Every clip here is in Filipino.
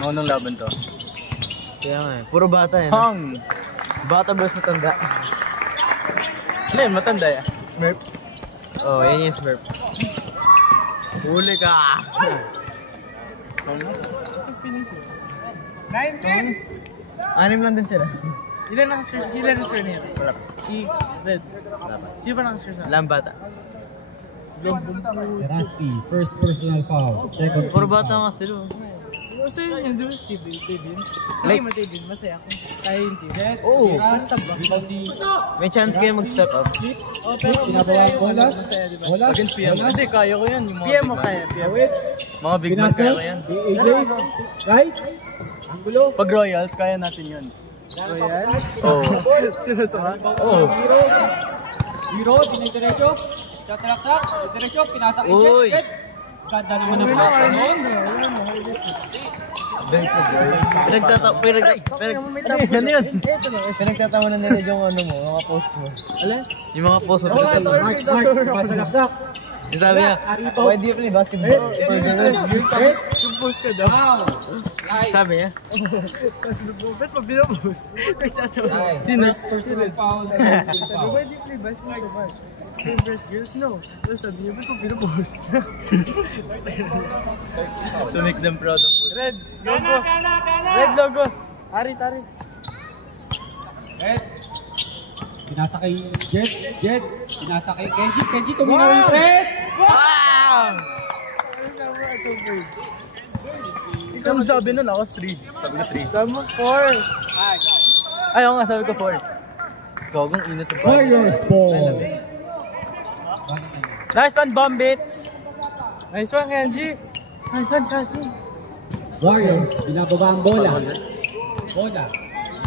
Anong laban to? Kaya nga eh. Puro bata yan. Hang! Bata boss matanda. Ano yun? Matanda yan? Smurf? Oh, yan yung Smurf. Huli ka! 19! Anim lang din sila. Sila naka-sir niya. Wala pa. Si Red. Sino ba naka-sir sa? Alam bata. Raspi, first personal foul. Second Puro bata nga sila. Masaya yun, di ba Steve? Like- Masaya ako. Tayo yung team. Oo. penalty. May chance kayo mag-step up. Oh, pero Ginagawa ang bola. masaya, di ba? Bola. Against PM. Hindi, kaya ko yan. Yung mga PM big mo man. kaya. Awit. Mga big man kaya ko yan. AJ. Right. Anggulo. Pag Royals, kaya natin yun. Royals. Oo. Sino sama? Oo. Hero, dinidiretso. Sasalaksak. Diretso, pinasak ni Uy. Jet. Ganda naman ang bata nun. Pinagtatawanan nila yung ano mo, mga post mo. Alin? Yung mga post mo. Mark, pasalaksak. Sabi niya, why do you play basketball? Yung post ka daw. Wow. Sabi niya, Tapos ba't mo binabos? Nagtatawa. First personal foul. Second foul. Why do you play basketball so much? First girls, no. Tapos sabi niya, ba't mo binabos? to make them proud of food. Red, logo. Red logo. Ari. Red. Pinasa kay Jet. Pinasa kay Kenji tumira ng press. Wow! Ikaw mo sabi nun, ako 3. Sabi ko 3. Sabi mo 4. Ayaw nga, sabi ko 4. Gagong init sa Warriors ball. Nice one, Bombit. Nice one, Kenji. Nice one, Kenji. Warriors, binababa ang bola. Bola.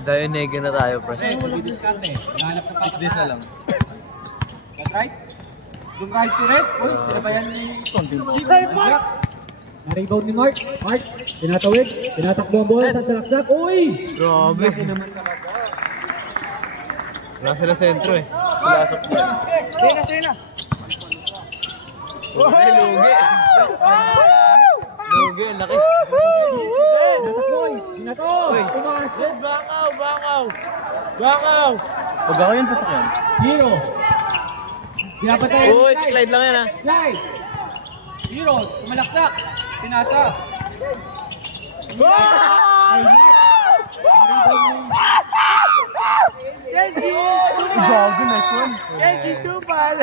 Dahil nega na tayo, pre. Red, bibiskarte. Nahanap ng top This na lang. That's right. Yung right si Red. Uy, sila ba yan ni Mark? Na-rebound ni Mark. Mark, tinatawid. Tinatakbo ang bola sa salaksak. Uy! Grabe. Wala sila sentro eh. Pulasok mo. Sige na. Lugi, lugi. Lugi, laki. Tinatakboy! Tinatoy! Pumasok! Bakaw. Pag ako yun, pasok yan. Hero! Pinapatay Uy, si Clyde lang yan ah. Clyde! Hero! Sumalaksak! Pinasa! Kenji! Gago na son. Kenji, supal.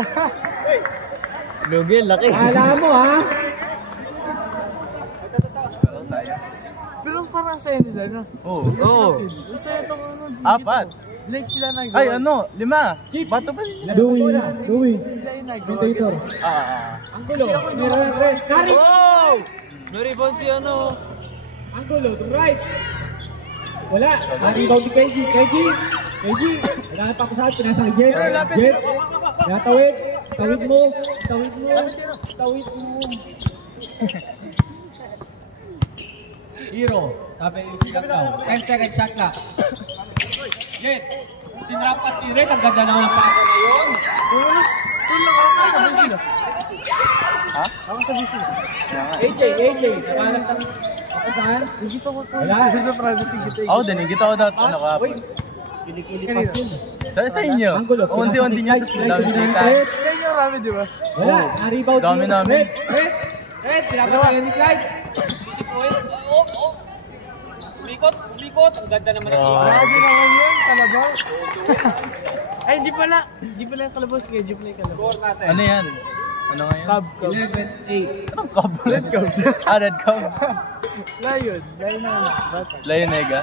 Lugi, laki. Alam mo ha? Pero parang sa'yo nila, no? Oo. Oo. Sa'yo itong ano. Apat. Like sila nag- Ay, ano? 5. Bato pa sila. Louie. Sila yung nag-gawa. Dictator. Ah. Ang gulo. Meron ng press. Kari! Oh! No-rebound si ano. Ang gulo. To right. Wala. Na-rebound ni Kenji. Kenji! Wala na papasahan. Pinasa ni Jet. Jet. Natawid. Tawid mo. Hero. Sabi yung silang daw. 10 second shot clock. Jet. Tinrap pa si Red. Ang ganda naman ang pasa na yun. Tulong ako sabi sila. Ha? Ako sabi sila. AJ. Samahan ng papasahan. Higit ako to. Wala. Sa privacy kita. Ako din, higit ako dati. Ano ka? Kilikili pas yun. Sa inyo. Ang gulo. Unti-unti niya. Dami kita. Sa inyo rami, di ba? Wala. Na-rebound Dami yun. namin. Red. Pinapatayan ni Clyde. Sisikuin. Umikot. Ang ganda naman ang Grabe naman yun, kalabaw. Ay, hindi pala yung kalabaw. Schedule play kalabaw. score natin. Ano yan? Ano nga yan? Cub. 11-8. Anong cub? Red Cub. Red cub. Lion na bata. Lion Nega.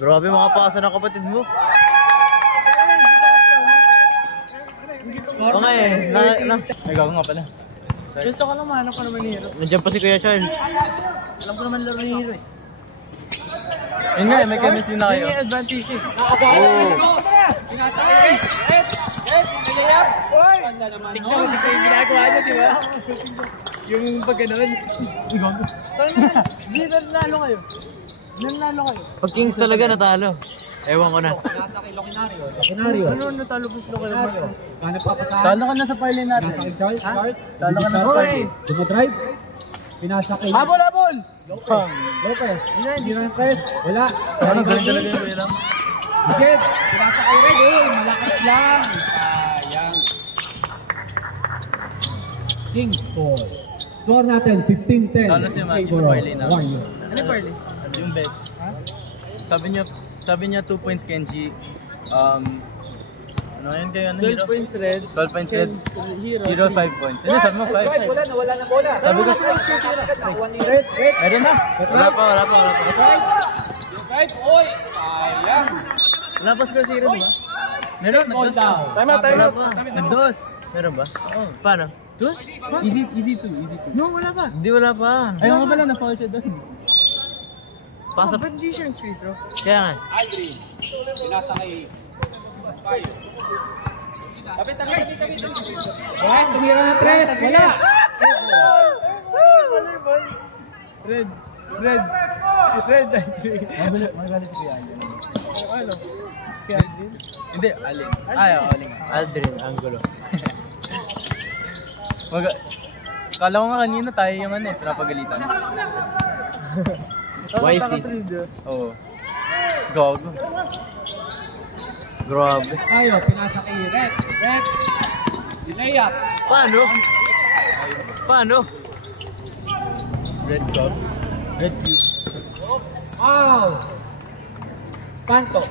Grabe mga pasa ng kapatid mo. Okay, nagawa nga pala. Gusto ko naman, ano ko naman ni Hero. Nandiyan pa si Kuya Charles. Alam ko naman laro ni Hero eh. Yun nga, may chemistry na kayo. Yun yung advantage eh. Pinasa kay Red. Nagayap. Ganda naman. Tignan mo yung ginagawa niya, di ba? Yung pag gano'n. Hindi, nanalo kayo. Pag Kings talaga natalo. Ewan ko na. Nasa kay Lokinario. Lokinario. Ano, natalo po sila kayo. Kaya nagpapasahan. Saan ka na sa parlay natin? Pinasa kay Charles. Charles. Saan ka na sa parlay? Dumodrive. Pinasa kay Habol, habol! Lopez. Hindi na press. Wala. Ano, ganun talaga yung bilang? Jet. Pinasa kay Red. Uy, malakas lang. Sayang. King score. Score natin, 15-10. Talo si Matthew sa parlay natin. Warrior. Ano yung parlay? Yung bet. Sabi niya 2 points Kenji. Ano yun kayo? 12 points red. 12 points red. Hero 5 points. Ano sabi mo 5? Wala na, wala na bola. Sabi ko, Red. meron na. Wala pa. Right, oy. Sayang. Wala pa score zero, diba? Meron, nag-dos. Tama. Nag-dos. Meron ba? Oo. Paano? Dos? Easy two. No, wala pa. Hindi, wala pa. Ayaw nga pala, na-foul siya doon. Pasa. Ba't di siya yung free throw? Kaya nga. Aldrin. Pinasa kay Payo. Kapit. Alright, tumira na 3. Wala. Red. Magalit si Alin. Ano? Si Alin? Hindi, Alin. Alin. Aldrin, Angulo. Kala ko nga kanina tayo yung pinapagalitan. YC. Oo. Gago. Grabe. Ayo, pinasa kay Red. Layup. Paano? Red Cubs. Red Cubes. Santos.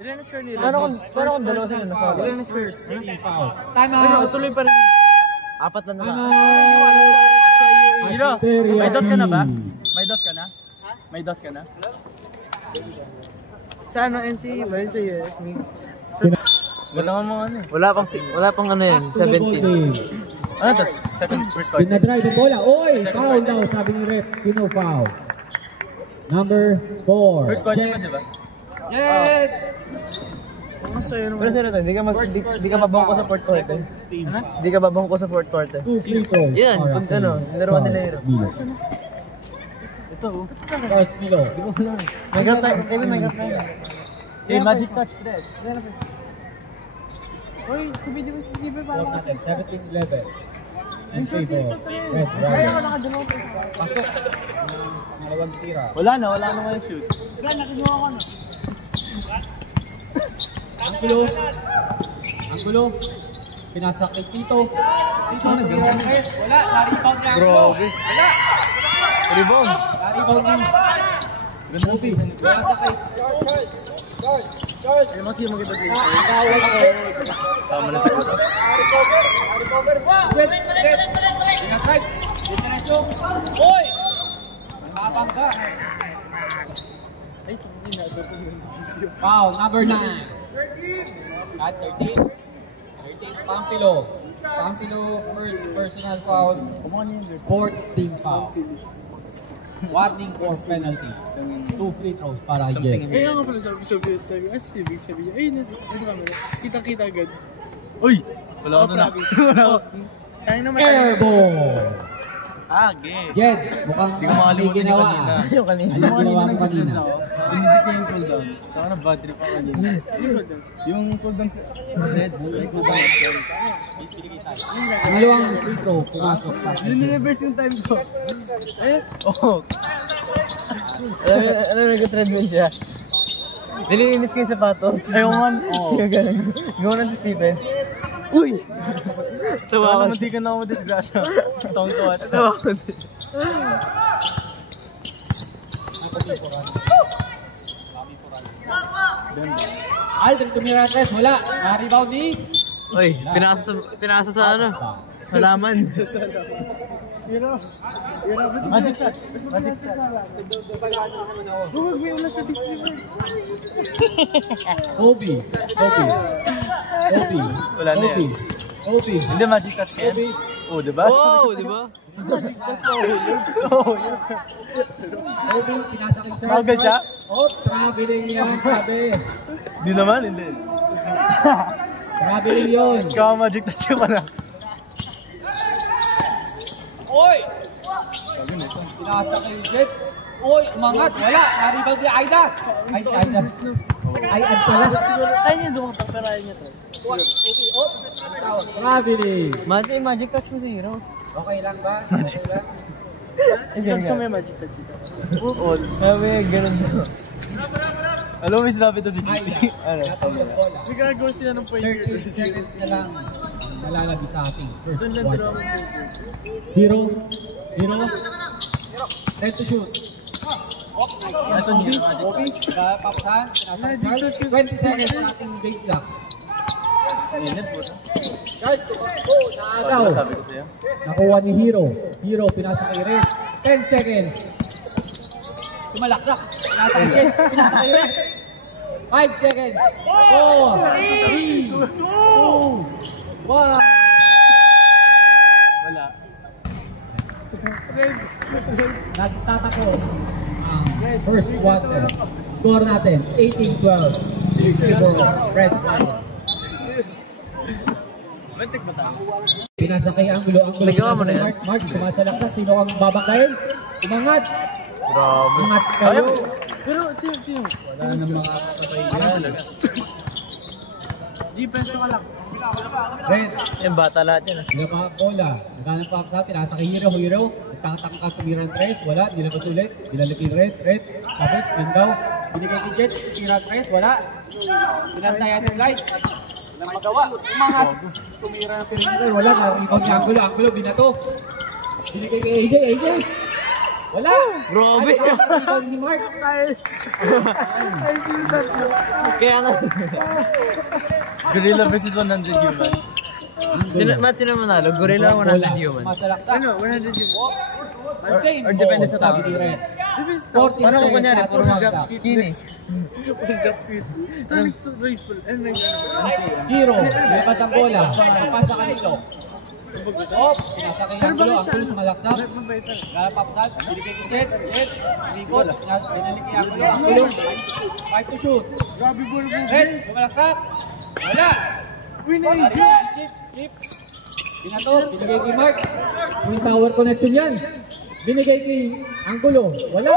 Ilan na score ni Red? Paano kung dalawa sila na foul? Ilan na scores? Foul. Time Ano, out. tuloy pa rin. Apat na naman. Hiro, may dos ka na ba? May dos ka na? Sa ano, NC? Ba yun sa US? Mix? Wala ka mga ano. Wala pang ano yan, 17. Ano to? First quarter. Pinadrive ang bola. Oy, foul daw, sabi ni Rep. Sino foul? Number 4. First quarter pa, di ba? Jet. Pero sir, hindi ka babangko sa fourth quarter. Hindi ka babangko sa fourth quarter. 2 free throws. Yan, pag ano, laruan nila Hero. Ito, oh. Starts Milo. May grab time, Kevin, may grab time. Okay, magic touch, Red. Uy, kumidi mo si Steve para Love natin, 17-11. In favor. Red, Kaya right. wala ka dalawang face. Pasok. Malawang tira. Wala na ngayon shoot. Wala, nakinuha ko na. Anggulo. Pinasa kay Tito. Tito nag-rebound. Wala, na-rebound niya. Grabe. Wala. Rebound. Na-rebound niya. Grabe. Pinasa kay Ay, mas yung maganda dito. Bawal ko. Tama na siguro. Pinatry. Diretso. Oy! Mabang ka. Ay, hindi na. Foul, number 9. At 13. Pampilo. First personal foul. 14 foul. Warning for penalty. 2 free throws para Jet. Eh, nga pala sabi niya, ay, nasa camera. Kita agad. Uy! Wala ko sana. Tayo naman. Airball! Gay. Jet, mukhang Hindi ko makalimutan yung ginawa. kanina. Yung kanina. Ano ginawa mo kanina? Pinidit ko yung cooldown. Saka na bad trip ako kanina. Yung cooldown sa Reds. Like na ba? Pangalawang free throw, pumasok pa. Reverse yung time ko. Oo. Alam mo, nag-treadmill siya. Niliinit ko yung sapatos. Ayaw man. Yung ganun. Gawin si Stephen. Uy! Tawa ka. Hindi ka na ako madisgrasya. Tawang-tawa. Tawa ko din. Aldrin tumira tres, wala. Na-rebound ni Uy, pinasa sa ano? Halaman. Magic shot. Huwag may ulas siya disney. Kobe. Wala na yan. Kobe. Hindi magic touch ka yan. Oo, diba? Wow, di ba? Kobe, pinasa kay Charles. Bagal siya? Oh, traveling yan, sabi. Hindi naman, hindi. Traveling yun. Ikaw magic touch ka pala. Oy! Pinasa kay Jet. Oy, umangat. Wala. Naribag ni Aida. Aida. Aida pala. Kaya niya doon kapaparayan niya to. Gravity. Mati, magic touch mo zero. Okay lang ba? Okay lang? Gusto mo yung magic touch dito. All. Sabi, ganun mo. Alam mo, sinabi to si GC. Ano? May gagawa sila ng point. 30 seconds na lang. Nalalabi sa ating first Doon lang quarter. drama. Hero. Ready to shoot. Nasaan yun? Okay. Papasan. 20 seconds sa ating bait clock. Minute po. Naataw. Sabi ko sa'yo. Nakuha ni Hero. Hero, pinasa kay Red. 10 seconds. Tumalaksak. Pinasa kay Red. Pinasa kay Red. 5 seconds. 4, 3, 2, 1. Wala. Nagtatako ang first quarter. Score natin, 18-12. Red. Mantik ba tayo? Pinasa kay Angulo. Nagawa mo na yan? Mark, sumasalaksak. Sino ang babakayin? Umangat. Grabe. Umangat kayo. Pero, team. Wala nang mga kasabay yan. Defense ka lang. Red. Yung bata lahat yan. Nagapa bola. Naghanap pa sa pinasa kay Hero. Nagtakatak ka tumira ng tres. Wala. Nilabas ulit. Nilalagay Red. Sabi, screen daw. Binigay ni Jet. Tumira ng tres. Wala. Pinantayan ng light. Walang magawa. Umangat. Tumira ng perimeter. Wala. Naribag ni Angulo. Binato. Binigay kay AJ. Wala. Grabe. Naribag ni Mark. Kaya nga. Gorilla versus 100 humans. Matt, sino manalo? Gorilla 100 humans. Masalaksak. Ano? 100 humans? Or depende sa sabi ni Red. Defense 14 Paano kung seconds. kunyari, puro mga skinny? Jack Speed. Tapos wasteful. And may Hero, lakas ang bola. Pasa kanito. Pinasa kay Angulo. Angulo sumalaksak. Lalapapsal. Binigay kay Jet. Likod. Binalik kay Angulo. Angulo. 5 to shoot. Grabe ball mo. Red, sumalaksak. Wala. Winning. Chip. Binato. Binigay kay Mark. May power connection yan. Binigay kay Angulo. Wala.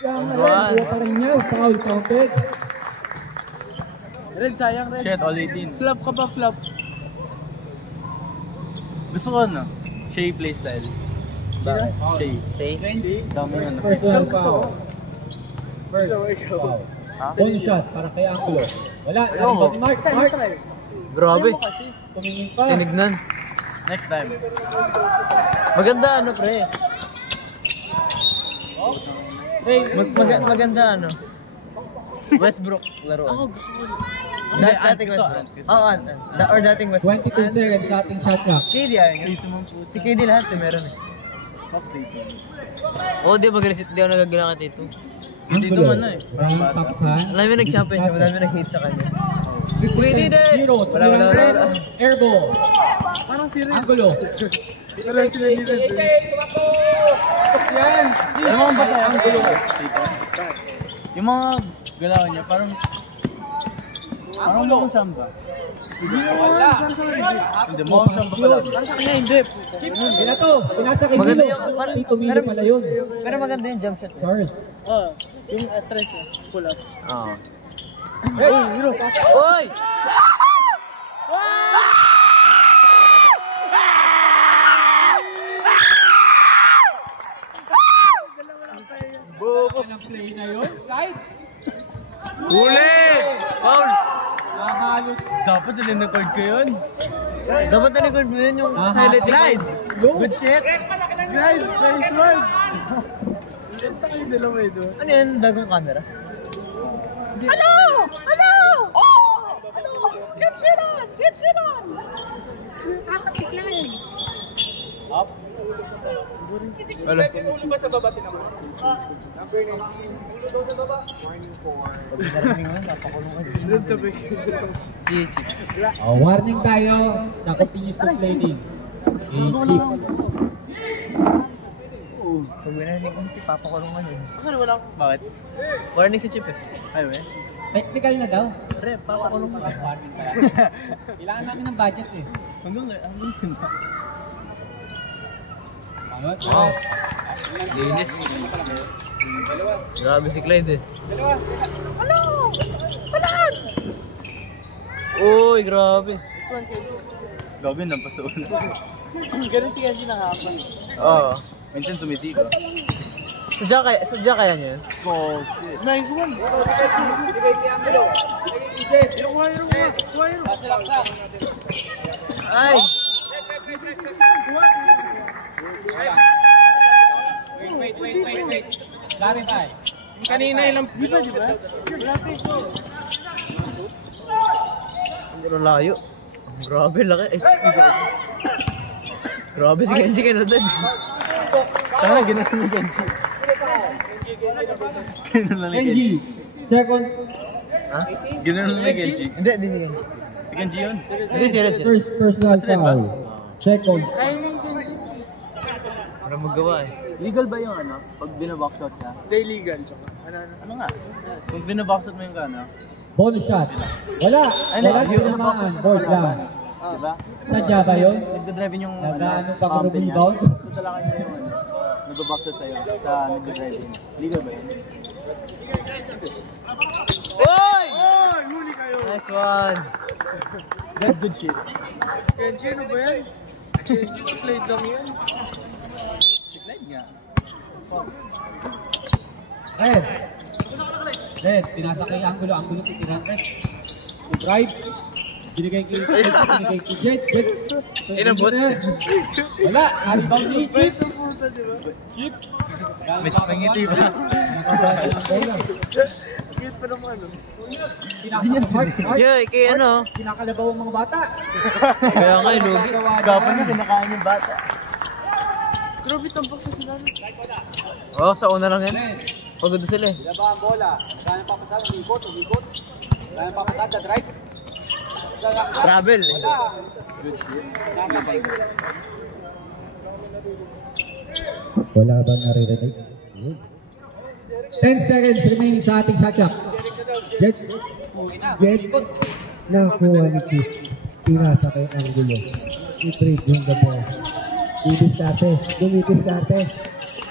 Yang Red, kuha pa rin niya. Foul counted. Red, sayang Red. Shit, all 18. Flop ka ba, flop? Gusto ko no? Shay playstyle. Bakit? Shay. Say? Dami nga na. Personal Gusto foul. ko. First ikaw. foul. One shot para kay Angulo. Wala. Naribag ni Mark. Mark. Grabe. Tumingin pa. Tinignan. Next time. Maganda ano, pre. Maganda ano. Westbrook laro. Ako gusto ko. Dating Westbrook. Oo, or dating Westbrook. 22 seconds sa ating shot clock. KD ayaw niya. Dito mong puto. Si KD lahat eh, meron eh. Top dito. Oo, di magalit. Di ako nagagala ka dito. Dito Angulo. man na eh. Round paksan. Alam mo nag-champion siya, wala mo nag-hate sa kanya. Pwede din! Hero. Wala. Airball. Parang si Red. Angulo. Wala sila ni Red. Yan. Alam mo ba ang gulo? Yung mga galaw niya, parang mga chamba. Hindi Wala. Hindi, mga chamba pala. Parang sa kanya, hindi. Binato. Pinasa kay Maganda Hero. yung- parang- Tito Milo pala yun. Pero maganda yung jump shot eh. Charles. Yung atras niya, pull up. Oo. Hey, Hero. Oy! Ang play na yun. Side. Huli! Foul! Nahalos. Dapat nilinikord ko yun. Dapat na-record mo yun yung Aha. highlight glide. Good shit. Guys, nice one. Ito kayo dalawa ito. Ano yan? Dagong camera? Wala. Doon sa picture. Si Chip. Warning tayo sa continuous complaining. Chip. Pag winarning ko si Chip, papakulong ka yun. Kasi wala. Bakit? Warning si Chip eh. Ay, we. Technical na daw. Pre, papakulong ka. Warning tayo. Kailangan namin ng budget eh. Hanggang yun na. Tama. Linis. Grabe si Clyde eh. Uy, grabe. Grabe, nampasuon. Ganun si Kenji nakahapon. Oo. Minsan sumisigaw. Sadya kaya niya yun? Oh, shit. Nice one. Ay! Wait. Clarify. Kanina ilang... Di ba? Pero layo. Grabe, laki. Grabe si Kenji kaya natin. Tama, ginawa ni Kenji. Kenji, second, Ha? Ginawa ni Kenji. Hindi si Kenji. Si Kenji yun. Hindi si Red. first personal foul. Second, Para magawa eh. Legal ba yung ano? Pag binaboxout ka? Hindi legal. Ano nga? Kung binaboxout mo yung ano? ball shot. Wala. Wala tinamaan. Ball lang. Diba? Sadya ba yun? Nagdadrive yung Nagkaano pa pump kung niya. rebound? Gusto lang kayo yung ano? Nagbaboxout sa'yo sa nagdadrive. Legal ba yun? Uy! Huli kayo! Nice one! Good shit. Kenji, ano ba yan? Kenji, slide lang yan. Slide nga. Red, pinasa kay Angulo titiran Red. Drive. Binigay kay Jet. Inabot. Wala, rebound ni Chip. Miss pangiti ba? Cute pa naman ano. Yoy, kay ano? Kinakalabaw ang mga bata. Kaya nga yung lugi. Gapon na kinakain yung bata. Grabe tampak sa sila. Oh, sa una lang yan. Pagod sila eh. Laba ang bola. Kaya papasal, umikot. Kaya papasal, drive. Travel eh. Good shit. Wala bang naririnig? 10 seconds remaining sa ating shot clock. Jet. Nakuha ni Chip. Pinasa kay Angulo. I-trade yung the ball. Dumidiskarte.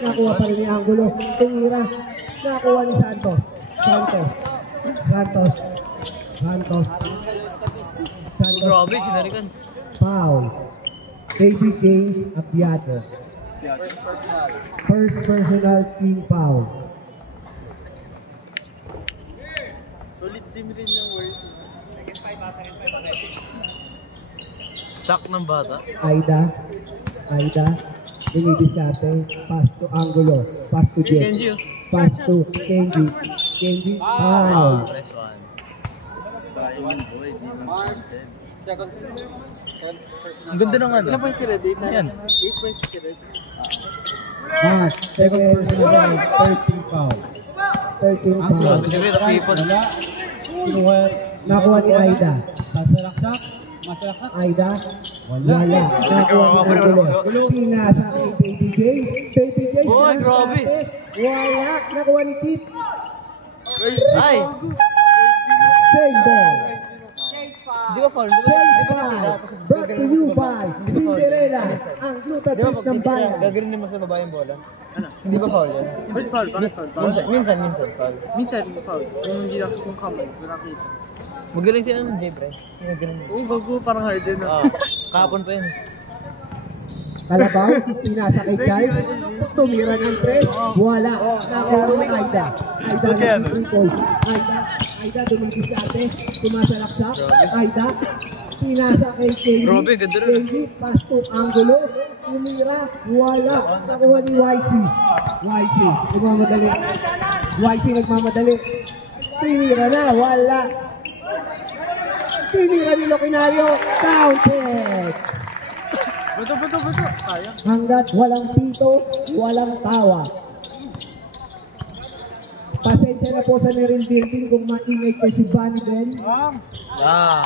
Nakuha pa rin ni Angulo. Tumira. Nakuha ni Santos. Grabe, kinarikan. Foul. AB James Apiato. First personal team foul. Solid team rin yung worst. Stock ng bata. Aida. Dumidiskarte. Pass to Angulo. Pass to Jet. Kenji oh. Pass to Kenji. Foul. Nice one. Ang ganda ng ano. Ilan points si Red? 8 na yan. 8 points si Red. Second personal foul. 13 foul. 13 Ang foul. Grabe si Red, sipod. Wala. Kinuha. Nakuha ni Aida. Masalaksak. Wala. Nakuha ni Angulo. Pinasa kay Baby J. Boy, grabe. Wala. Nakuha ni Tip. Ay! Same ball. Di ba foul? Same ball. Brought to you by Cinderella. Ang glutathione Di ba pag ng bayan. gagawin mo sa babae yung bola? Hindi ba foul yan? Bakit foul? Minsan foul. Minsan foul. Kung hindi lang kung kamay, nakita. Magaling si ano, Jay, pre. Magaling. Oo, bago parang hard din. Oo. Kahapon pa yun. Kalabaw, pinasa kay Giles. Tumira ng tres. Wala. Nakuha ni Aida. Aida dumidiskarte. Tumasalaksak. Aida. Pinasa kay Kenji. Grabe, ganda rin. Kenji, pass to Angulo. Tumira. Wala. Nakuha ni YC. Nagmamadali. Tinira na. Wala. Tinira ni Locinario. Counted. Buto. Sayang. Hanggat walang pito, walang tawa. Pasensya na po sa Neril Building kung maingay ko si Bunny Ben. Ah.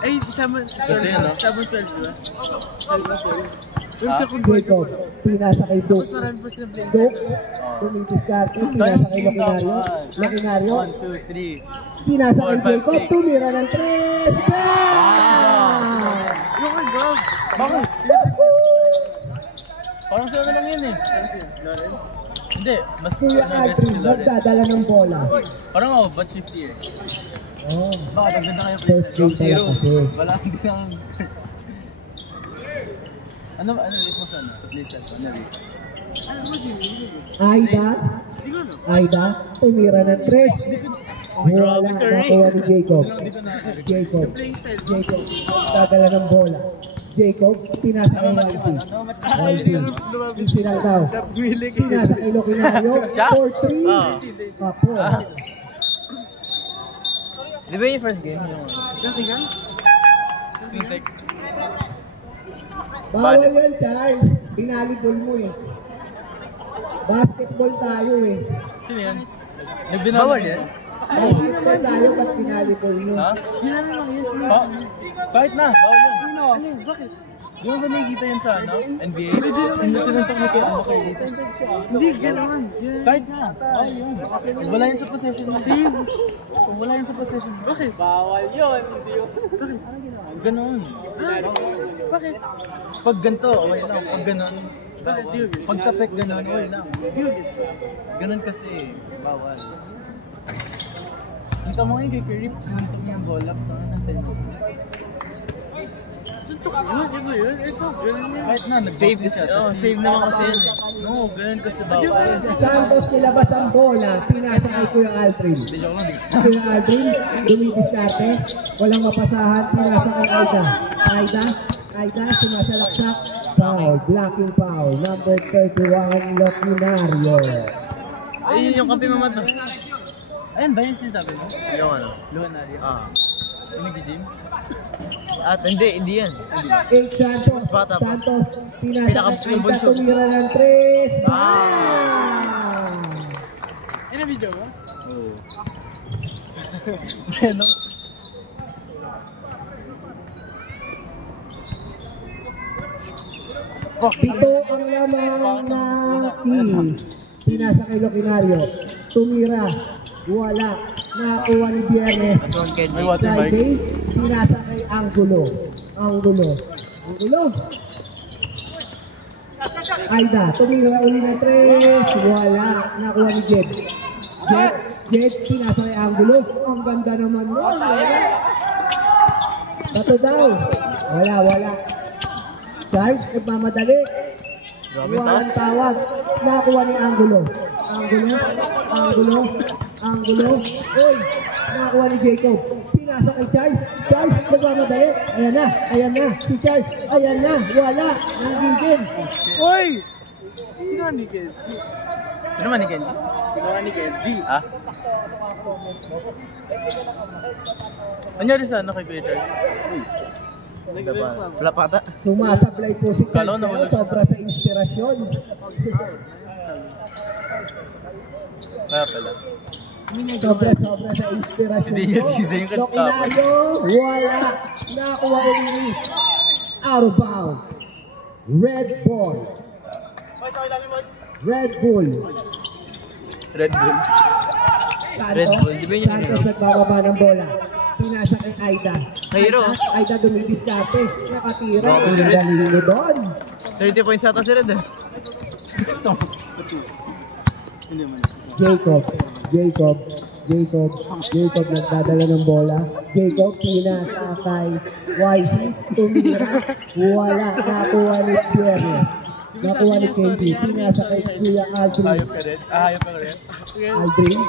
Ay, 7-12 diba? Yung second Jacob, pinasa kay Duke. marami pa sila playing. Duke, tumidiskarte, pinasa kay Locinario. 1, 2, 3. Pinasa kay Jacob, tumira ng 3. Yung kay Gab. Bakit? Parang sila na lang yun eh. Lawrence? Hindi, mas Kuya Aldrin, magdadala ng bola. Parang but 50 eh. Oh. Baka maganda kayo First game pala kasi. Wala hindi kang... Ano ulit mo saan? Listen, ano ulit? Aida, tumira ng 3. Wala, nakuha ni Jacob. Jacob, dadala ng bola. Jacob, pinasa kay YC. Isinal daw. Pinasa kay Lokinario. 4-3. Apo. Di ba yung first game? Bawal yan, Charles. Binalibol mo eh. Basketball tayo eh. Sino yan? Bawal yan? Basketball tayo ba't binalibol mo? Ha? Ginamit lang, yes na. Kahit na, bawal yun. Sino? Ano? Bakit? Di ba nakikita yun sa NBA? Sinusuntok mo kay ano kayo dito? Hindi, gano'n. Kahit na, bawal yun. Wala yun sa possession mo. Save! Wala yun sa possession mo. Bakit? Bawal yun. Bakit? Gano'n. Bakit? Pag ganito, okay lang. Pag gano'n, pag tapek gano'n, okay lang. Gano'n kasi, bawal. Kita mo yung kay Kirip, sinuntok niya ang bola. Suntok yun, iba yun. Ito, gano'n yun. Kahit na, Save naman kasi yun eh. No, gano'n kasi bawal. Santos nilabas ang bola, pinasa kay Kuya Aldrin. Kuya Aldrin, dumidiskarte, walang mapasahan, pinasa kay Aida, sumasalaksak, foul, blocking foul, number 31, Lokinario. Ayun yung kampi mamad no? Ayun ba yung sinasabi mo? Yung ano? Luanario. Yung nag-gym? At hindi yan. Santos, Bata pa. Santos, pinasa kay Aida, tumira ng 3. Yun ang video mo? Oo. Ano? Ito ang lamang ng pinasa kay Lokinario. Tumira. Wala. Nakakuha ni Biernes. Friday. Pinasa kay Angulo. Aida. Tumira uli ng 3. Wala. Nakakuha ni Jed. Jed. Pinasa kay Angulo. Ang ganda naman mo. Bato daw. Wala. Charles, nagmamadali. Walang tawag. Nakakuha ni Angulo. Uy, nakakuha ni Jacob. Pinasa kay Charles. Charles, nagmamadali. Ayan na. Si Charles, ayan na. Wala. Nanggigil. Uy! Sino ni Kenji? Sino man ni Kenji? Sino ni Kenji? Ah? Anyari sa ano kay Kuya Charles? Uy. Flapata. Sumasablay po si Kalo Charles. na wala siya. Sobra sa inspirasyon. Kaya pala. Sobra sa inspirasyon. Hindi niya sisa yung kanta. Lokinario, wala. Nakakuha ulit. Out of bound. Red Bull. Red Bull. Di ba yun yung Santos nagbababa ng bola. Pinasa kay Aida. Hero. Aida dumidiskarte. Nakatira. Ang galing mo doon. 30 points ata si Red eh. Jacob nagdadala ng bola. Jacob pinasa kay YC. Tumira. Wala. Nakuha ni Pierre. Nakuha ni Kenji. Pinasa kay Kuya Aldrin. Hayop ka rin. Aldrin.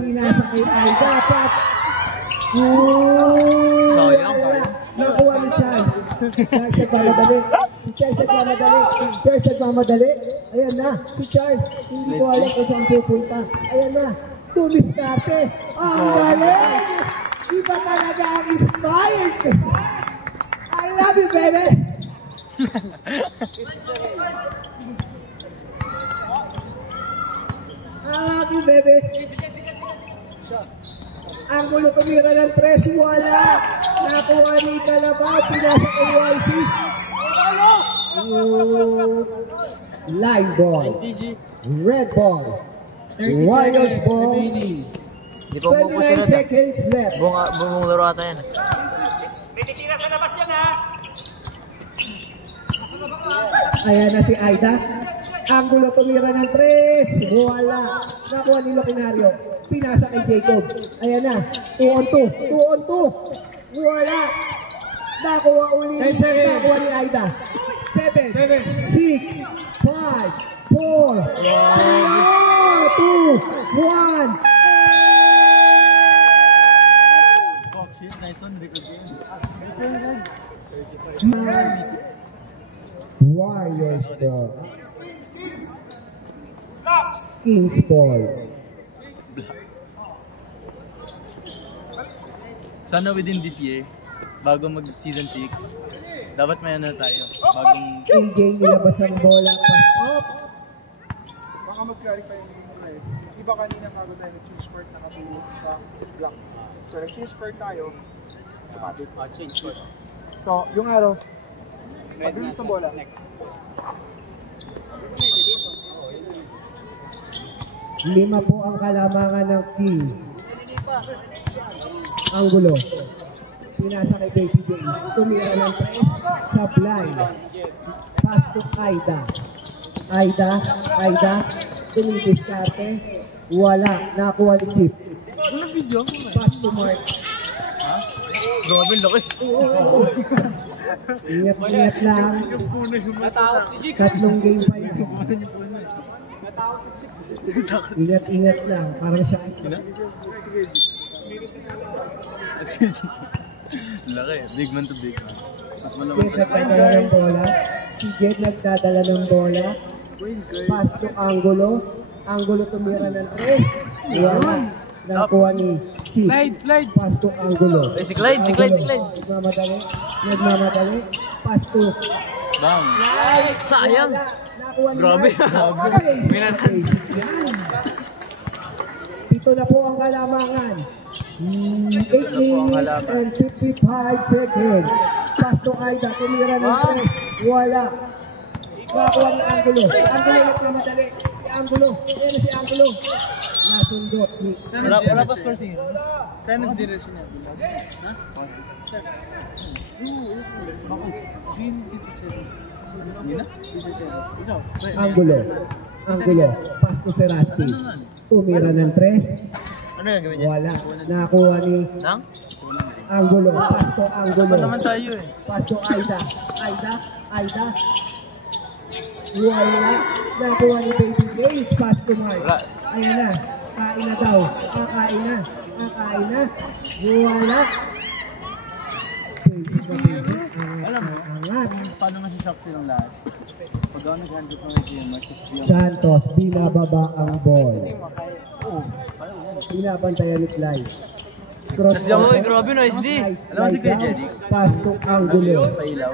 Pinasa kay Aida. Nakuha ni Charles. Charles nagmamadali. Ayan na. Si Charles. Hindi ko alam kung saan pupunta. Ayan na. Tumiskarte. Ang galing. Iba talaga ang smile. I love you, baby. I love you, baby. Ang gulo tumira ng 3, wala. Nakuha ni Calabaw, pinasa kay YC. Line ball. Red ball. Warriors ball. Di pa umupo si 29 Red. seconds left. Buong laro ata yan. Ayan na si Aida. Angulo tumira ng 3. Wala. Nakuha ni Loquinario. Pinasa kay Jacob. Ayan na. 2 on 2. 2 on 2. Wala. Nakuha ulit. Nakuha ni Aida. 7, 6, 5, 4, 3, 2, 1. Nice one, record game. Warriors ball. Kings ball. Sana within this year, bago mag season 6, dapat may ano tayo, bagong... AJ nilabas ang bola. Pass up. Baka mag-clarify yung muna eh. Iba kanina bago tayo nag-change sport nakatulog sa block. So nag-change sport tayo, sumatit. Change score. So yung araw, pag-release ng bola. Lima po ang kalamangan ng Kings. Angulo. Pinasa kay Baby James. Tumira ng 3 sa blind. Pass to Aida. Aida. Tumidiskarte. Wala. Nakuha ni Chip. Ano video? Pass to Mark. Grabe, laki. Ingat lang. Natakot si Jix. 3 game pa yan. Ingat lang. Parang siya. Laki, big man to big man. Mas Jed malamang. nagdadala ng bola. Si Jed nagdadala ng bola. Pass to Angulo. Angulo tumira ng 3. Wala. Nakuha ni Steve. Pass to Angulo. Si Clyde. Nagmamadali. Pass to. Bang. Sayang. Nakuha ni Grabe. Ito na po ang kalamangan. 8 minutes and 55 seconds. Pass to Aida. Tumira ng 3. Wala. Nakuha ni Angulo. Angulo nagmamadali. Angulo. Ayan si Angulo. Nasundot ni. Wala pa score siya. Saan nag-direction niya? Ha? Angulo. Pass to Serasti. Tumira ng 3. Ano yung gawin niya? Wala. Nakuha ni Nang? Angulo. Pass to Angulo. Pa naman tayo eh. Pass to Aida. Wala. Nakuha ni Baby James. Pass to Mark. Ayan na. Kain na daw. Kakain na. Wala. Alam mo, Angat. paano masishock silang lahat? Pag ako nag-handle ng game, Santos. Binababa ang ball. Oo. Binabantayan ni Clyde. Cross Kasi ako, grabe no, SD. Alam mo si Kuya Jedi? Pass to Angulo. Pailaw.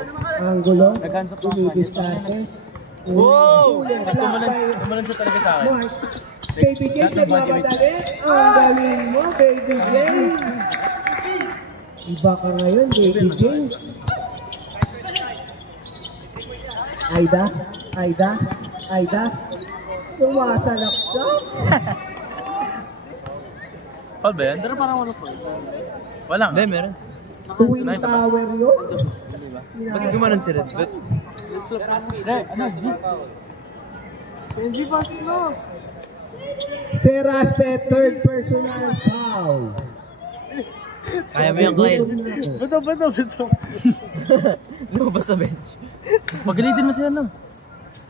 Nag-hands-up lang Tumidistarte. Wow! Tumalan siya talaga sa akin. Mark. Baby James nagmamadali. Ang galing mo, Baby James. Iba ka ngayon, Baby James. Aida. Tumasalak ka. Paul ba yan? Pero parang wala po. Wala nga. Hindi, meron. Twin Tower yun. Bakit gumanon si Red Dot? Seraste, third personal foul. Kaya mo yung Clyde. Bato. Lumabas sa bench. Pagalitin mo siya, no?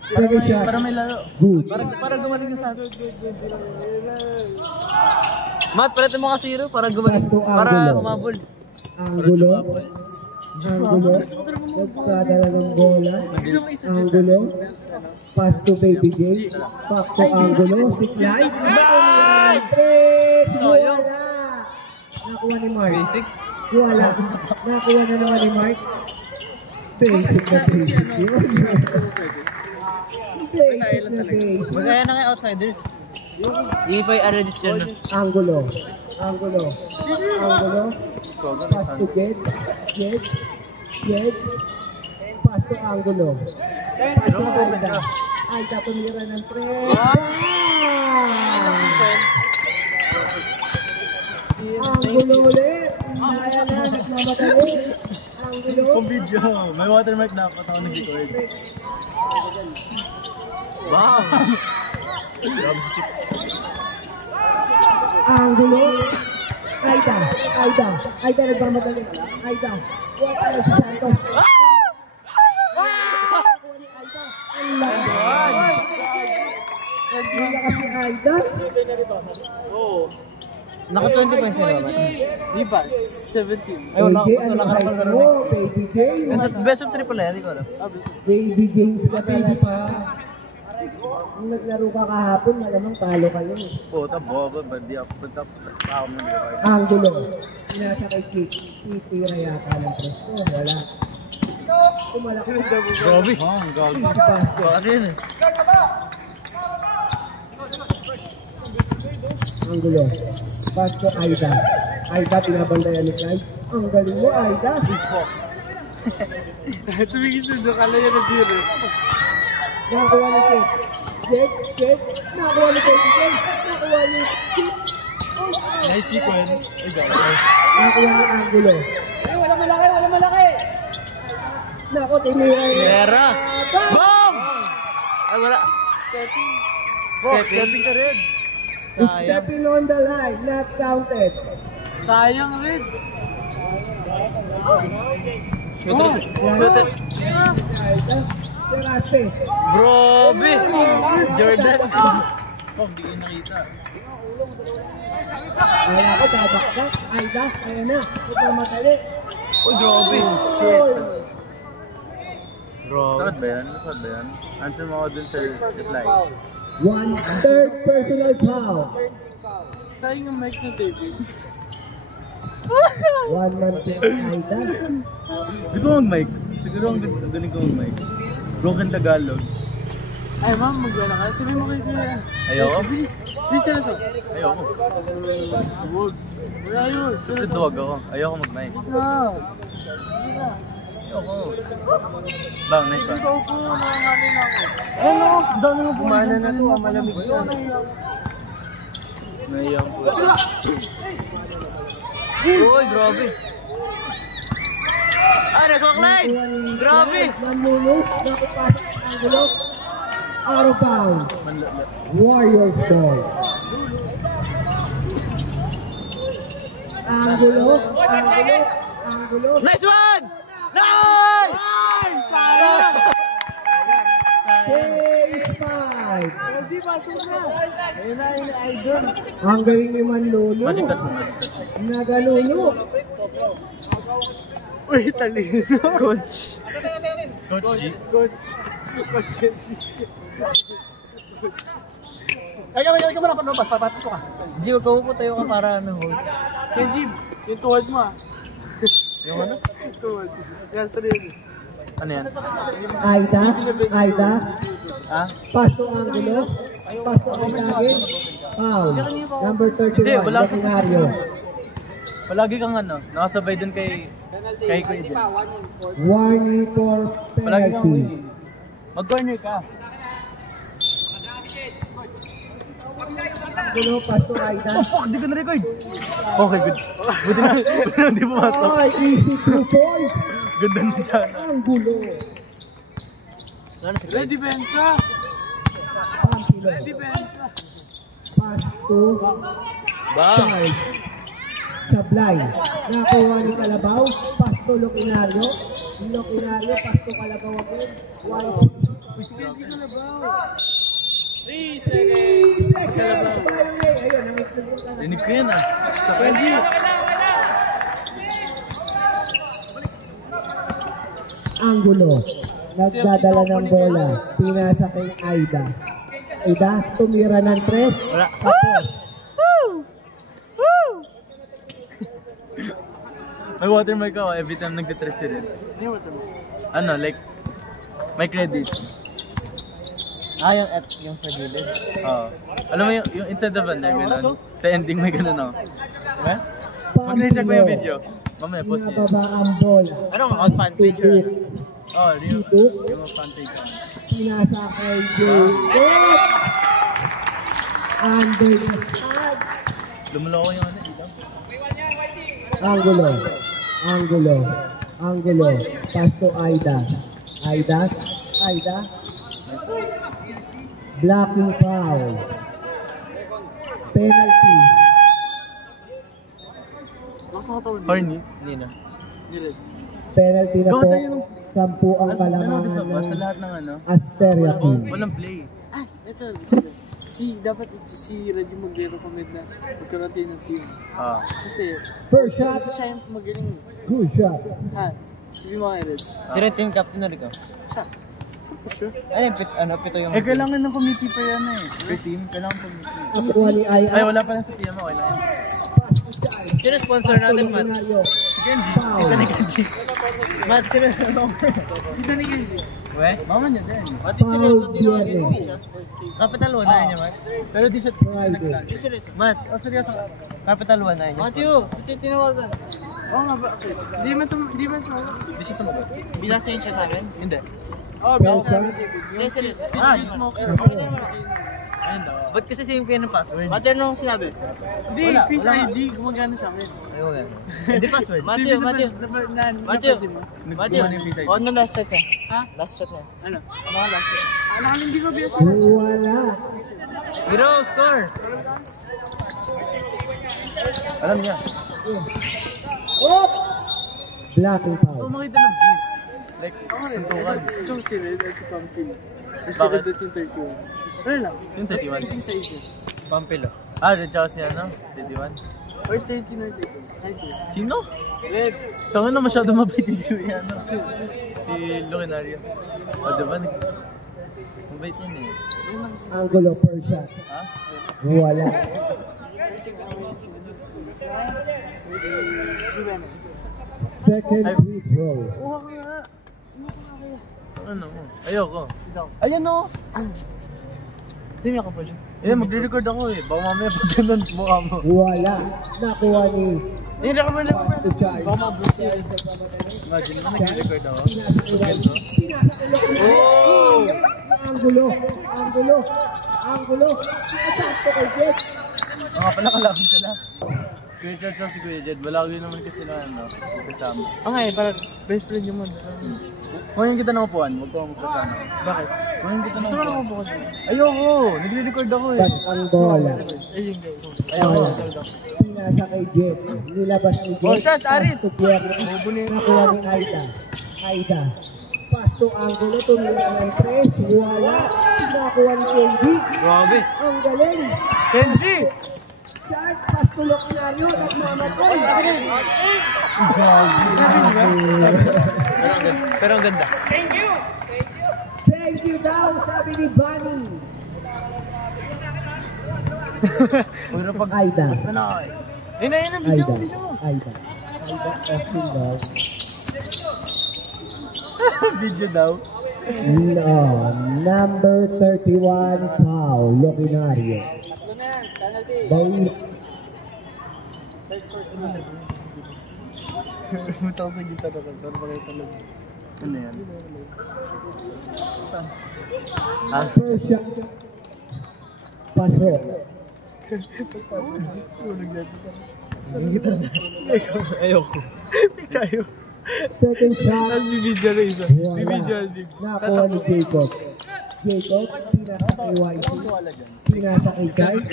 Second shot. Para may laro. Good. Para gumaling yung sa atin. Matt, parete mo ka zero para gumaling. Pass to Para Angulo. umabol. Angulo. Nagdadala ng bola. Angulo. Pass to Baby James. Back to Angulo. Si Clyde. Tres. Wala. Nakuha ni Mark. Wala. Nakuha na naman ni Mark. Basic na basic yun. Basic na basic. Magaya na kayo outsiders. Ipay register na. Angulo. Pass to Jed. Pass to Angulo. Pass to Aida. Aida tumira ng 3. Angulo ulit. Naya na, nagmamadali. Angulo. Kung video, may watermark na ako ako nag-record. Wow! Grabe si Chip. Angulo. Aida nagmamadali. Aida. Huwag tayo si Santos. Ang lakas. Ang lakas si Aida. Naka 20 points sila ba? Di ba? 17. Ayun, Baby, ano height mo? Baby James. Best of triple eh, hindi ko alam. Baby James ka talaga. Nung naglaro ka kahapon, malamang talo kayo. Puta, bobo. Ba't di ako pagkakao mo nila? Angulo. Sinasa kay Chick. Titira yata ng presto. Wala. Kumalaki. Grabe. Ang gago. Bakit yun eh? Angulo. Pass to Aida. Aida, pinabandayan ni Clyde. Ang galing mo, Aida. Tumigising doon, kala niya nag-deal. Nakakuha ni Jet. Nakakuha ni Jet. Nakakuha ni Jet. Nice sequence. Ay, gago. Nakakuha ni Angulo. Wala malaki! Nako, tinira. Pera! Boom! Ay, wala. Stepping ka rin. Stepping on the line, not counted. Sayang rin. Shooter. Terase. Grabe! Jordan! Oh, hindi ko nakita. Kaya ko, tabakbak. Aida, kaya na. Ipamagali. Oh, grabe! Shit! Grabe. Saan ba yan? Saan ba yan? Answer mo ako dun sa reply. 1/3 personal foul. Sayang yung mic na David. 1 man to Aida. Gusto mo mag-mic? Siguro ang galing ko mag-mic. Broken Tagalog. Ay, ma'am, mag-wala ka. Sabihin mo kayo kaya. Ayoko? Please, sila sa. Ayoko. Huwag. Wala yun. Sila sa. Huwag ako. Ayoko mag-mic. Please na. Please na. Ayoko. Bang, nice one. Ikaw po, nangangalin ako. Ano? Dami mo pumana na to. Malamig na. Naiyak po. Uy, grabe. Ah, nice one, Clyde! Grabe! Manlulog. Nakapasok ang Angulo. Out of bounds. Warriors ball. Angulo. Nice one! Nice! Stage 5. Ang galing ni Manlolo. Nagalulo. Uy, talino. Coach. Coach G. Coach G. Ay, ka mo na panubas. Papatusok ka. G, wag ka upo tayo ka para ano. Hey, Jim. Yung tuwad mo ah. Yung ano? Tuwad. Yan, sarili. Ano yan? Aida. Ah? Pass to Angulo. Pass to Aidagin. Foul. Number 31. Locinario. Palagi kang ano, nakasabay dun kay Kuya Jen. Warning for Palagi kang penalty. winning. Mag-corner ka. Angulo, pass to Aida. Oh fuck, di ko na-record. Okay, good. Buti na, hindi pumasok. Oh, easy 2 points. Ganda na sana. Angulo. Ready, Benza! Pangkilo. Benza! Pass to Charles. Sablay. Nakuha ni Kalabaw. Pass to Locinario. Pass to Kalabaw again. 3 seconds. Ayun, nangitlog ka na. Rinig ko yan ah. Sa Benji! Angulo. Nagdadala ng bola. Pinasa kay Aida. Aida, tumira ng 3. Tapos. May watermark ako every time nagtitress rin. Ano, like, may credit. Ah, yung sa gilid. Oo. Alam mo yung inside the van na gano'n. Sa ending may gano'n ako. Diba? Mag-check mo yung video. Mamaya, post niya. Nababa ang bola. Anong account fan page yun? Oo, Dito. yung fan page. Pinasa kay Jacob. Under the side. Lumuloko yung ano, ilaw. Angulo. Angulo. Pass to Aida. Aida. Blocking foul. Penalty. Horny? Hindi na. Penalty na Gawa po. tayo ng... 10 ang Ano kalamangan sa ng lahat ng ano? Asteria team. Walang play. Dapat si Reggie Maglero commit na magkaroon tayo ng team. Ah. Kasi First shot. siya yung magaling. Good shot. Ha? Sabi mo kay Red. Si Red team captain na rin ka? Siya. Sure. Pito yung... kailangan ng committee pa yan eh. Per team, kailangan committee. Nakuha ni Aya. Ay, wala pa lang sa PMA, wala. Sino sponsor natin, Matt? Genji. Kita ni Genji. Matt, sino? Kita ni Genji. We? Mama niya din. Pati sila yung Genji. Capital 1 na niya, Matt. Pero di siya nagsabi. Di sila. Matt, seryoso. Capital 1 na niya. Matthew, ito yung tinawagan. Oo nga ba? Di man sumagot. Di siya sumagot. Binasa yung chat namin? Hindi. First shot. Di sila. Ba't kasi same kayo ng password? Matthew, ano ang sinabi? Hindi, Face ID. Gumagana sa akin. Ay, gumagana. Hindi password. Matthew. Ano last shot niya? Ha? Last shot niya. Ano? Ano ka last shot? Hindi ko biasa. Wala. Hero, score! Alam niya. Op! Blocking So, foul. makita ng beat. Like, suntukan. So, si Red at si Pampil. Bakit? Yung 31. Ano lang? Yung 31. Kasing sa isa. Pampilo. Ah, Red tsaka si ano? 31. Or 13 or 13. Kahit sila. Sino? Red. Tawag na masyado mabait hindi ko yan. Si Lucinario. O, diba? Mabait yan eh. Angulo first shot. Ha? Wala. Second free throw. Ano? Ayoko. Ayan o. Tingnan ka pa siya. Eh, magre-record ako eh. Baka mamaya pag ganun mukha mo. Wala. Nakuha ni Hindi ka pa na. pass to Charles. Imagine mo, nagre-record ako. Oh! Angulo. Sakto kay Jet. Mga pala kalaban sila. Kuya Chad siya si Kuya Jed. Balawin naman kasi na ano. Kasama. Okay, parang best friend yung man. Kunin kita ng upuan. Huwag ko magkasama. Bakit? Kunin kita ng Gusto mo upuan. na mabukas yun? Ayoko! Nagre-record ako eh. Pass ang bola. Ayun guys. Wala. Pinasa kay Jet. Nilabas ni Jet. Oh, shot, Arit! Pass to Pierre. Nakuha ni Aida. Pass to Angulo. Tumira ng 3. Wala. Nakuha ni Kenji. Grabe! Ang galing. Kenji! Chad, pass to Lucinario. Nagmamatay. Pero ang ganda. Thank you daw, sabi ni Bunny. Aida. Ayun na, ang video Aida. mo. Aida, acting daw. Video daw. No, number 31, foul, Lucinario. Bawi. Mutang sa gitara ka. Pero bagay talaga. Ano yan? First shot. Pasok. Ayoko. Tayo. Second shot. Bibidyo na isa. Wala. Nakuha ni Jacob. Jacob, pinasa kay YC. Pinasa kay Guys.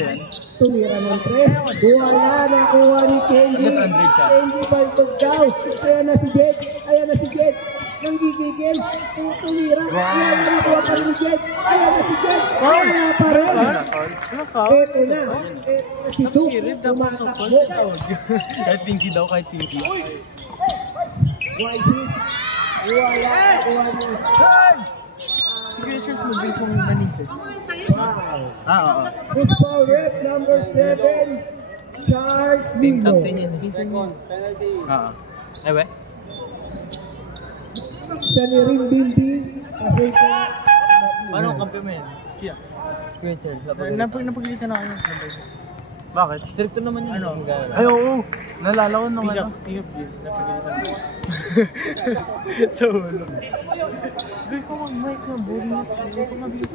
Tumira ng 3. Wala. Nakuha ni Kenji. Kenji baltog daw. Ayan na si Jet. Nanggigigil. Tumira. Wala. Nakuha pa rin ni Jet. Ayan na si Jet. Wala pa rin. Ito na. Si Duke. Tumatakbo. Kahit pinky daw, kahit pinky. YC. Wala. Nakuha ni Signatures mo, bilis mong manisip. Wow. Oo. Football rep number 7, Charles Milo. Oo. Ay, we? Sa niring building, kasi sa... Paano ang kampi mo yan? Siya. Kuya Charles. Napagalitan ako yung kampi. Bakit? Stricto naman yun. Ano? Ay, oo. Nalala ko nung ano. Tingap yun. Napagalitan mo. Sa ulo. Gawin ko mag-mic na. Boring na. Gawin ko mabilis.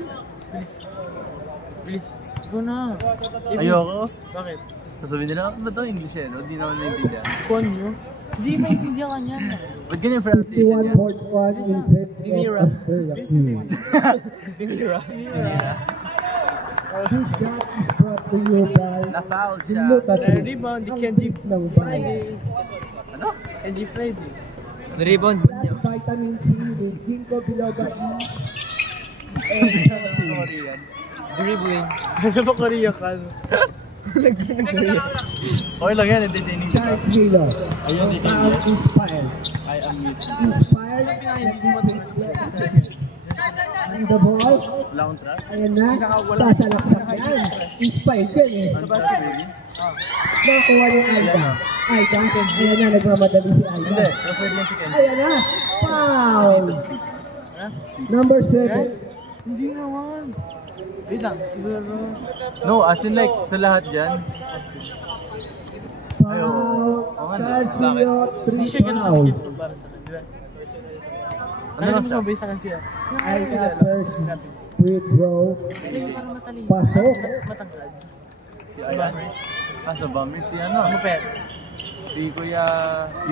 Bilis. Go na. Ayoko. Bakit? Sasabihin nila, ba't daw English eh? No? Di naman naintindihan. Konyo. Hindi maintindihan ka niyan. Ba't ganyan pronunciation yan? 51.1 in favor of Australia. This shot is brought to you by Na-foul siya. Gilutati. Rebound, di Kenji ng Friday. Ano? Kenji Friday. Rebound. Plus vitamin C with ginkgo biloba E. Dribbling. Ano ba Korea ka? Okay lang yan, entertaining. Charles Milo. Ayun, Found inspired. I am missing. Inspired. And the ball. Wala akong trust. Ayan na. Sasalaksak yan. Inspired yan eh. Ano ba si Baby? Nakuha ni Aida. Aida. Ayan na. Nagmamadali si Aida. Hindi, preferred lang si Kenji. Ayan na. Foul. Number 7. Hindi naman. Wait lang, siguro. No, as in like, sa lahat dyan. Foul. Charles Milo. Hindi siya ganun ka-skip para sa akin, di ba? Ano lang siya? Sa akin siya. Aida first free throw. Kasi parang matalino. Pasok. Matangkad. Si Ayan. Sa Bombers, si ano? Ano pa yan? Si Kuya...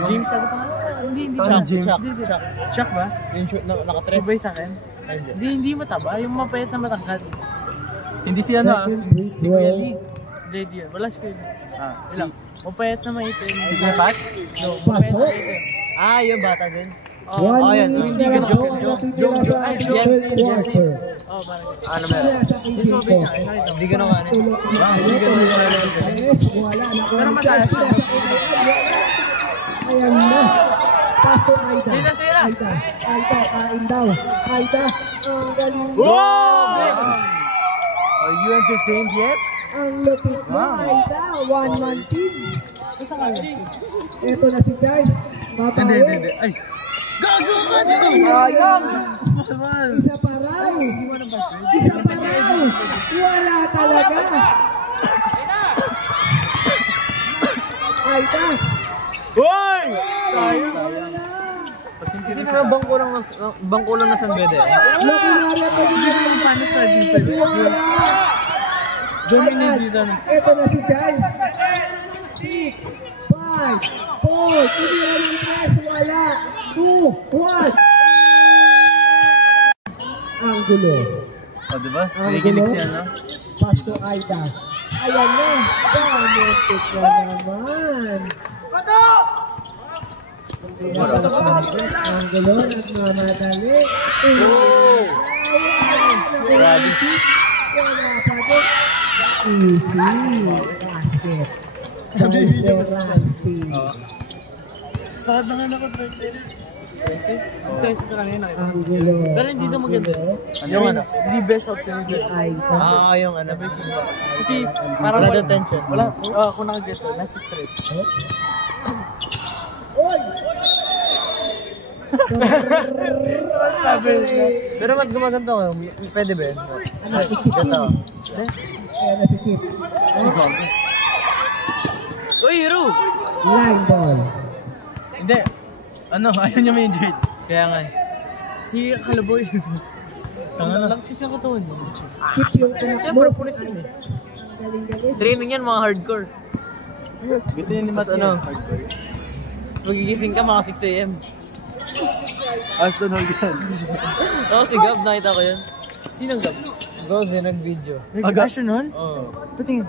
James, ano pa nga? Hindi. Parang James. Hindi. Chuck ba? Yung shoot na naka-tres. Subay sa akin? Hindi mataba. Yung mapayat na matangkad. Hindi si ano ah. Second free Si Kuya throw. Lee. Hindi. Wala si Kuya Lee. Ilang. Mapayat na maitin. Si Kuya Pat? No, mapayat na Pasok. maitin. Ah, yung bata din. One ayan. minute Hindi na ka lang joke. po natitira sa third quarter. Parang. Ano meron? Sila sa Yung subay sa Kinko. akin. Hindi ganun kanin. Tulog na Yes, wala na. Pero mataas siya. Ayan na. Pasto Aida. Sila. Aida. Aida, kain daw. Aida, ang galing. Are you entertained yet? Ang lupit mo, Aida. One-man team. Ito na si Charles. Babawi. Ay. Ayun. Isa pa raw. Isa pa raw. Wala talaga. Aida. Hoy! Sayang. Wala. Kasi mga bangko lang na San Bede. Loki Maria Pagiging. Paano sa dito? Wala. Dominate dito. Ito na si Charles. 6, 5, 4, tinira ng press, wala. 2, 1. Ang gulo. O, diba? Ang Nakikinig gulo. si ano? Pasto Aida. Ayan na. Pamitik na naman. Ang gulo, nagmamadali. Grabe. Wala pa din. Easy. Basket. Double rusty. Sakad na nga naka-drive tayo. Kasi ka kanina nakita. Ang gulo. Pero hindi na maganda. Yung ano? Hindi best option yun. Aida. Ah, yung ano. Kasi parang Wala wala tension. Wala. Kung nakaget to, nasa straight. Oy! Pero ba't gumaganto ko? Pwede ba yun? Ganto. Kaya na si Kip. Uy, Hiro! Line ball. Hindi. Ano, ayaw niya may injured. Kaya nga eh. Si Kalaboy. Laksis yung katawan niya. Kip yung anak mo. Pero pulis yun eh. Galing-galing. Training yan, mga hardcore. Gusto niya ni Matt Mas ano? hardcore. Magigising ka mga 6 a.m. Ashton Hogan. Oo, si Gab, nakita ko yun. Sinong gab? Gab, yun nag-video. Ashton Hon? Oo. Patingin.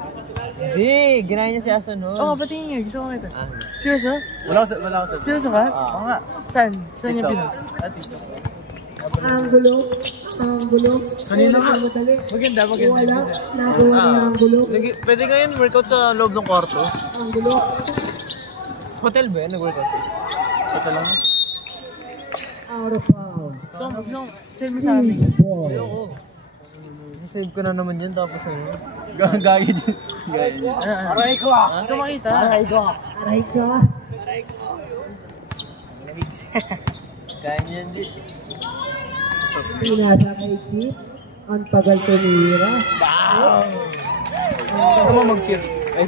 Hindi, ginaya niya si Aston Hall. Oo, patingin nga. Gusto ko makita. Ah. Seryoso? Wala ko sa. Seryoso ka? Oo nga. Saan? Saan niya pinost? TikTok. Ang gulo. Ang gulo. Kanina nga. Madali. Maganda. Wala. Nagawa niya ang gulo. Pwede ngayon workout sa loob ng kwarto. Ang gulo. Hotel ba yan nag-workout? Ito lang. Out of bounds. So, send mo sa amin. Each ball. Oo. Save ko na naman yan tapos ano. Gagawin dyan. Aray ko ah. Gusto makita? Aray ko. Aray ka. Kaya niyan din. Pinasa kay Kip. Ang tagal tumira. Ano mo mag-cheer? Ay,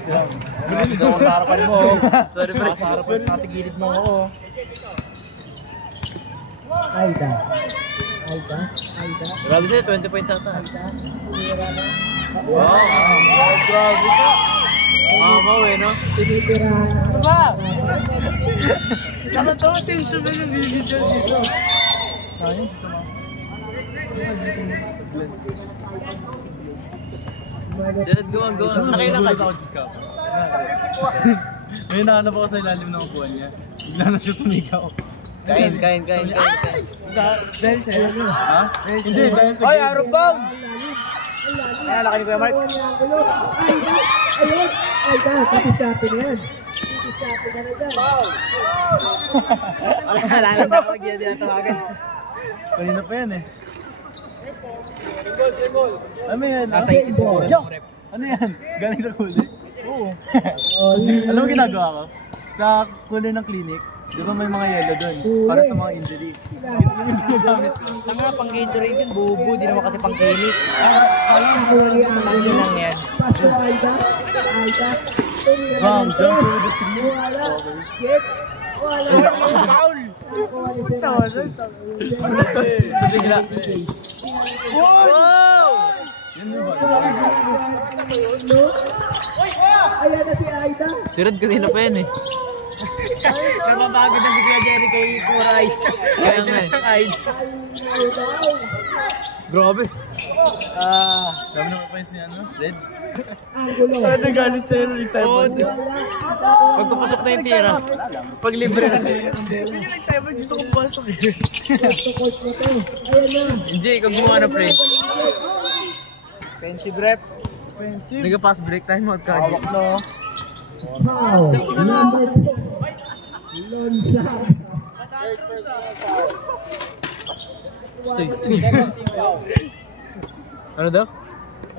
hindi ako sa harapan mo. Sorry, pre. Sa harapan, nasa gilid mo ako. Aida. Aida. Aida. Grabe sa'yo, 20 points ata. Aida. Tumira na. Wow. Grabe ka. tumaw eh, no? Tinitirahan. Ano ba? Nakatawa si Isyo na yung video dito. Sayang, Sunod gumagawa. nakilakad ako dito. May nahanap ako sa ilalim ng upuan niya. Bigla na siya sumigaw. Kain. Dahil sa'yo. Ha? Hindi, dahil sa Oy, Arubang! Kaya laki ni Kuya Mark. Ayun! Ay, titis-tapi na yan. Titis-tapi ka na dyan. Wala na ako, hindi na tawagan. kanina pa yan eh. Ano yan? Nasa isip ko. Ano yan? Galing sa kulay? Oo. Alam mo ginagawa ko? Sa kulay ng clinic, di ba may mga yellow doon? Para sa mga injury. Yun yung ginagamit ko. Tanga, pang-injury din, bubo. Di naman kasi pang-clinic. Hawali ang Pang-in lang yan. Pasto Aida. Bang, jump to the clinic. Wala. Shit. Wala. Foul! Bigla. Wow! Yan mo ba? Ayan na si Aida. Si Red kanina pa yan eh. Nababagod na si Kuya Jericho yung kuray. Kaya nga eh. Grabe. Dami naman pa yung ano? Red? Ang gulo. Nagalit sa'yo yung typhoid. Pagpapasok na yung tira. Pag libre na. Yung nag-typhoid, gusto kong pasok eh. Support mo to. Ayan na. Hindi, ikaw gumawa na pre. Fancy rep. Nagka-pass break time mo at kagi. Hawak no. Wow. Number 2. Lonsag. Ano daw?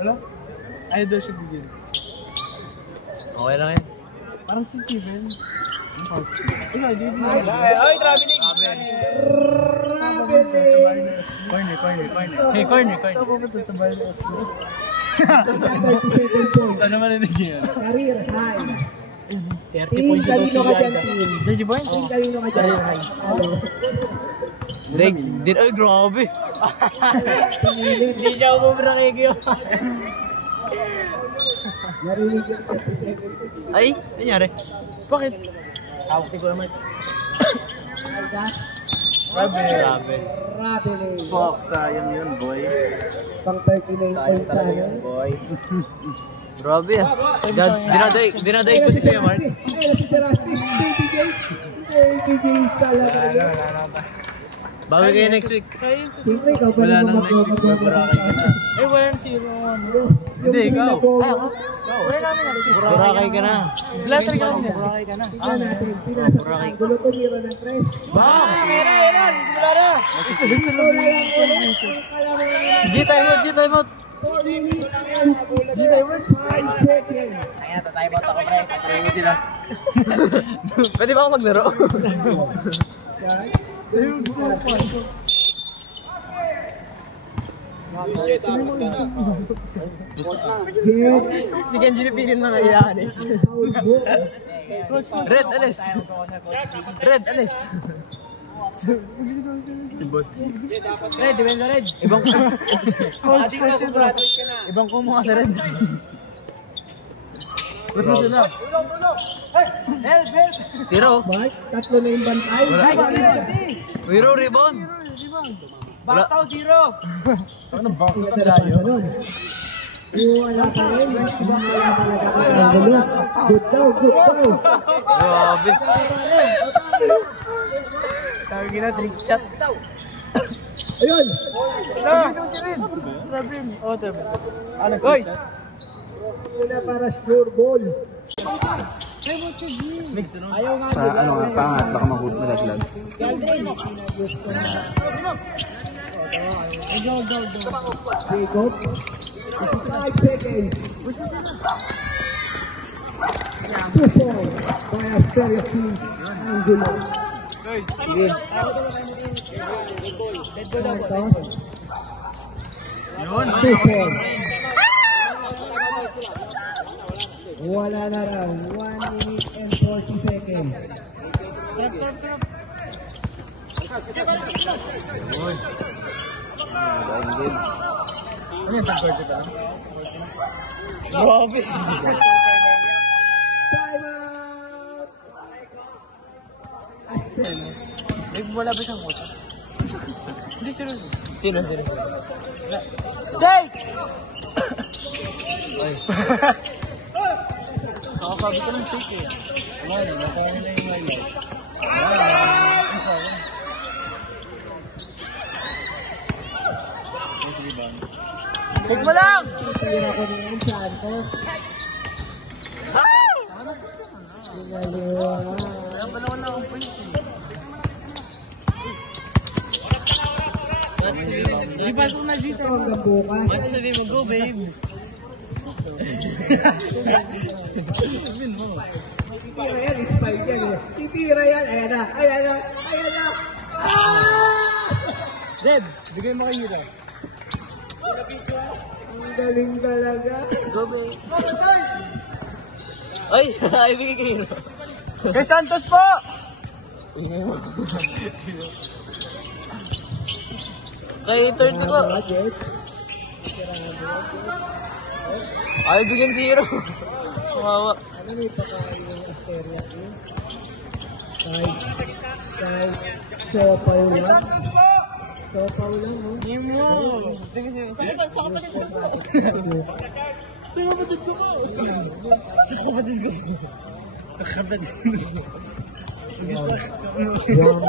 Ano? Ayaw daw siya bigyan. Okay lang yan. Parang si Steven. Wala, di ba? Ay, traveling! Corner. Hey, corner. Saan pupunta sa bar na X? 37 points. Saan naman narinig yan? Career high. 30 Team, points ito kanino si ka dyan, Aida. team? 30 points? Team, kanino ka dyan? Ay, grabe. Pinilit. Hindi siya umubra kay Gio. Narinig yung 30 seconds. Ay, nangyari? Bakit? Hawak ni Kuya Mark. Aida. Grabe. Rabeling. Fuck, sayang yun, boy. Pang 39 points sa ano. Boy. Grabe ah. Dinaday ko si Kuya Mark. Ayun na si Rusty. Baby J talaga yun. Bawi kayo next week. Siyempre, ikaw pa Wala naman nang next week, babarakay ka na. Eh, wala na si Hindi, ikaw. Wala namin next week. Burakay ka na. Blatter ka namin next week. Tingnan natin, pinasa ang gulo tumira ng tres. Meron! Simula na! Wala lang ulit. Kala mo lang. G-time out! 4 minutes and 5 seconds. Ayan, tatime out ako, pre. Patayin mo sila. Pwede ba ako maglaro? Si Genji pipilin na nga iaalis. Red, alis! Red, alis! Si boss. Red, depende Red. Ibang ko mukha sa Red. Boss mo sila. Tiro. Mark, tatlo na yung bantay. Wiro, rebound. Baksaw, zero! Ano, baksaw Ito ka na tayo? pa nun. Wala pa rin. Wala talaga ang gulo. Good daw, good daw. Grabe. Tawag na, trick shot. Ayun. Oh, tabi. Ano, guys? Una para sure ball. Sa ano nga, pangat, baka malaglag. Take off. 5 seconds. 2-4 by a stereo team. Angulo. Sige. Santos. 2-4. Wala na raw. 1 minute and 40 seconds. Grabe. sa'yo niya. May wala ba siyang kota? Hindi, seryoso. Sino? Dave! Ay. Nakasabi ko ng take eh. Wala, nakaya na yung highlight. Huwag mo lang! Tira ko na yan, Santos. Wala pa naman akong point eh. Di pasok na dito. Hanggang bukas. Ba't sabi mo, go babe? Titira yan, expired yan eh. Titira yan, ayan na, ayan na, ayan na. Ah! Deb, bigay mo kay Hira. Ang galing talaga. Go babe. Ay, ibigay kay Hiro. Kay Santos po! Ingay mo. Kay 30 po. Ay, bigyan si Hiro. Kumawa. Ano may pakain yung Asteria ko? Kahit sopaw lang. Sopaw lang, no? Hindi mo. Saan ka kapatid ko? Sa kapatid ko. Sa kapatid ko. Wow,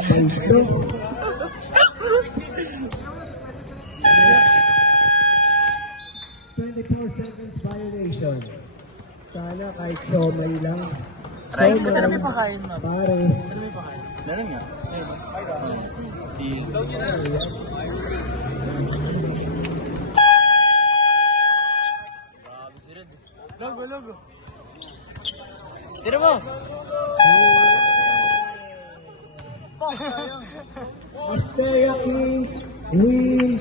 24 seconds violation. Sana kahit somay lang. Aray, saan may pakain, ma'am? Pare. Saan may pakain? Meron nga. Logo. Tira mo! Asteria Kings win